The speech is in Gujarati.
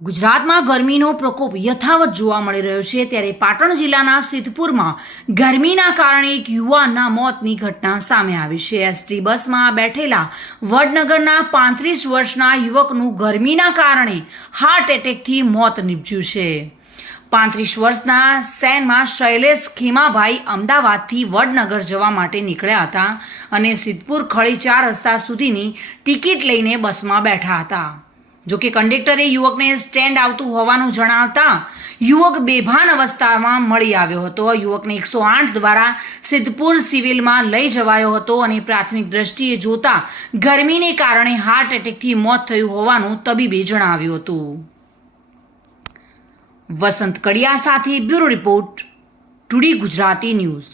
ગુજરાતમાં ગરમીનો પ્રકોપ યથાવત જોવા મળી રહ્યો છે ત્યારે પાટણ જિલ્લાના સિદ્ધપુરમાં ગરમીના કારણે એક યુવાનના મોતની ઘટના સામે આવી છે. એસટી બસમાં બેઠેલા વડનગરના પાંત્રીસ વર્ષના યુવકનું ગરમીના કારણે હાર્ટ એટેકથી મોત નીપજ્યું છે. પાંત્રીસ વર્ષના સેનમાં શૈલેષ ખીમાભાઈ અમદાવાદથી વડનગર જવા માટે નીકળ્યા હતા અને સિદ્ધપુર ખળી ચાર રસ્તા સુધીની ટિકિટ લઈને બસમાં બેઠા હતા. જોકે કંડક્ટરે યુવકને સ્ટેન્ડ આવતું હોવાનું જણાવતા યુવક બેભાન અવસ્થામાં મળી આવ્યો હતો. યુવકને એકસો આઠ દ્વારા સિદ્ધપુર સિવિલમાં લઈ જવાયો હતો અને પ્રાથમિક દ્રષ્ટિએ જોતા ગરમીને કારણે હાર્ટ એટેકથી મોત થયું હોવાનું તબીબે જણાવ્યું હતું. વસંત કડિયા સાથે bureau report, today Gujarati news.